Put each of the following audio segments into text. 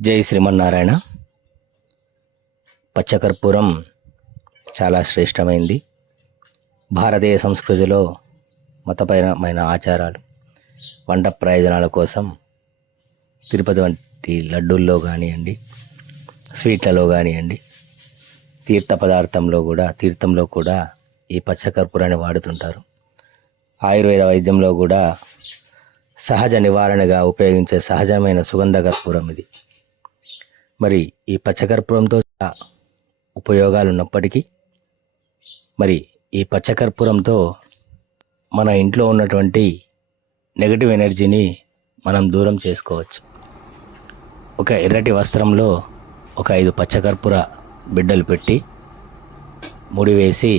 జై శ్రీమన్నారాయణ. పచ్చకర్పూరం చాలా శ్రేష్టమైంది. భారతీయ సంస్కృతిలో మతపరమైన ఆచారాలు వంట ప్రయోజనాల కోసం తిరుపతి వంటి లడ్డూల్లో కానివ్వండి స్వీట్లలో కానివ్వండి తీర్థ పదార్థంలో కూడా తీర్థంలో కూడా ఈ పచ్చకర్పూరాన్ని వాడుతుంటారు. ఆయుర్వేద వైద్యంలో కూడా సహజ నివారణగా ఉపయోగించే సహజమైన సుగంధ కర్పూరం ఇది. మరి ఈ పచ్చకర్పూరంతో చాలా ఉపయోగాలు ఉన్నప్పటికీ మరి ఈ పచ్చకర్పూరంతో మన ఇంట్లో ఉన్నటువంటి నెగటివ్ ఎనర్జీని మనం దూరం చేసుకోవచ్చు. ఒక ఎర్రటి వస్త్రంలో ఒక ఐదు పచ్చకర్పూర బిడ్డలు పెట్టి ముడివేసి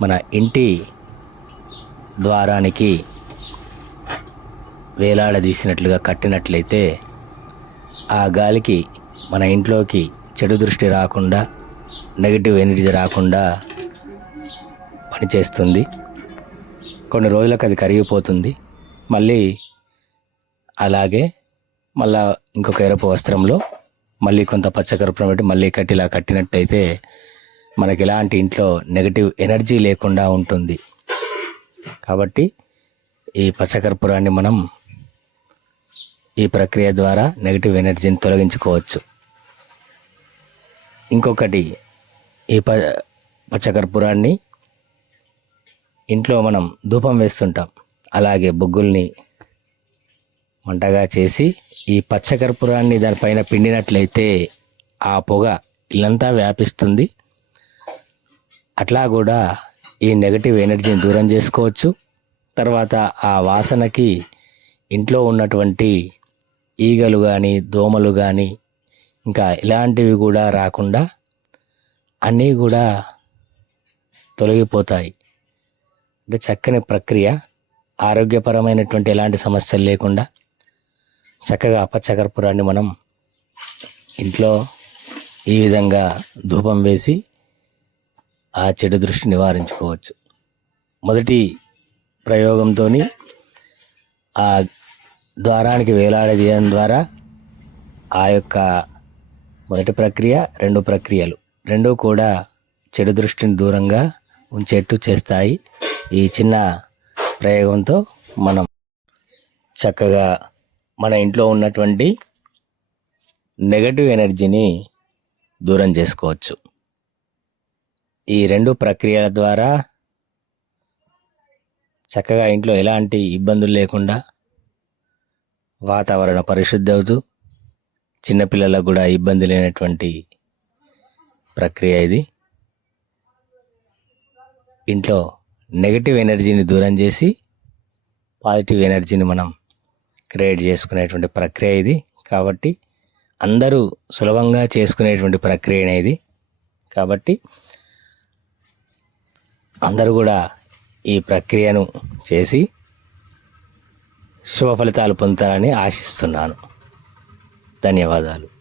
మన ఇంటి ద్వారానికి వేలాడదీసినట్లుగా కట్టినట్లయితే ఆ గాలికి మన ఇంట్లోకి చెడు దృష్టి రాకుండా నెగిటివ్ ఎనర్జీ రాకుండా పనిచేస్తుంది. కొన్ని రోజులకు అది కరిగిపోతుంది. మళ్ళీ అలాగే మళ్ళా ఇంకొక ఎరపు వస్త్రంలో మళ్ళీ కొంత పచ్చకర్పూరం పెట్టి మళ్ళీ కట్టిలా కట్టినట్టయితే మనకి ఎలాంటి ఇంట్లో నెగటివ్ ఎనర్జీ లేకుండా ఉంటుంది. కాబట్టి ఈ పచ్చకర్పూరాన్ని మనం ఈ ప్రక్రియ ద్వారా నెగిటివ్ ఎనర్జీని తొలగించుకోవచ్చు. ఇంకొకటి ఈ ప పచ్చకర్పూరాన్ని ఇంట్లో మనం ధూపం వేస్తుంటాం. అలాగే బొగ్గుల్ని వంటగా చేసి ఈ పచ్చకర్పూరాన్ని దానిపైన పిండినట్లయితే ఆ పొగ ఇల్లంతా వ్యాపిస్తుంది. అట్లా కూడా ఈ నెగటివ్ ఎనర్జీని దూరం చేసుకోవచ్చు. తర్వాత ఆ వాసనకి ఇంట్లో ఉన్నటువంటి ఈగలు కానీ దోమలు కానీ ఇంకా ఇలాంటివి కూడా రాకుండా అన్నీ కూడా తొలగిపోతాయి. అంటే చక్కని ప్రక్రియ. ఆరోగ్యపరమైనటువంటి ఎలాంటి సమస్యలు లేకుండా చక్కగా పచ్చకర్పూరాన్ని మనం ఇంట్లో ఈ విధంగా ధూపం వేసి ఆ చెడు దృష్టి నివారించుకోవచ్చు. మొదటి ప్రయోగంతో ఆ ద్వారానికి వేలాడదీయడం ద్వారా ఆ యొక్క మొదటి ప్రక్రియ రెండు ప్రక్రియలు. రెండు కూడా చెడు దృష్టిని దూరంగా ఉంచేట్టు చేస్తాయి. ఈ చిన్న ప్రయోగంతో మనం చక్కగా మన ఇంట్లో ఉన్నటువంటి నెగటివ్ ఎనర్జీని దూరం చేసుకోవచ్చు. ఈ రెండు ప్రక్రియల ద్వారా చక్కగా ఇంట్లో ఎలాంటి ఇబ్బందులు లేకుండా వాతావరణ పరిశుద్ధి అవుతూ చిన్నపిల్లలకు కూడా ఇబ్బంది లేనటువంటి ప్రక్రియ ఇది. ఇంట్లో నెగటివ్ ఎనర్జీని దూరం చేసి పాజిటివ్ ఎనర్జీని మనం క్రియేట్ చేసుకునేటువంటి ప్రక్రియ ఇది. కాబట్టి అందరూ సులభంగా చేసుకునేటువంటి ప్రక్రియ ఇది. కాబట్టి అందరూ కూడా ఈ ప్రక్రియను చేసి శుభ ఫలితాలు పొందుతారని ఆశిస్తున్నాను. ధన్యవాదాలు.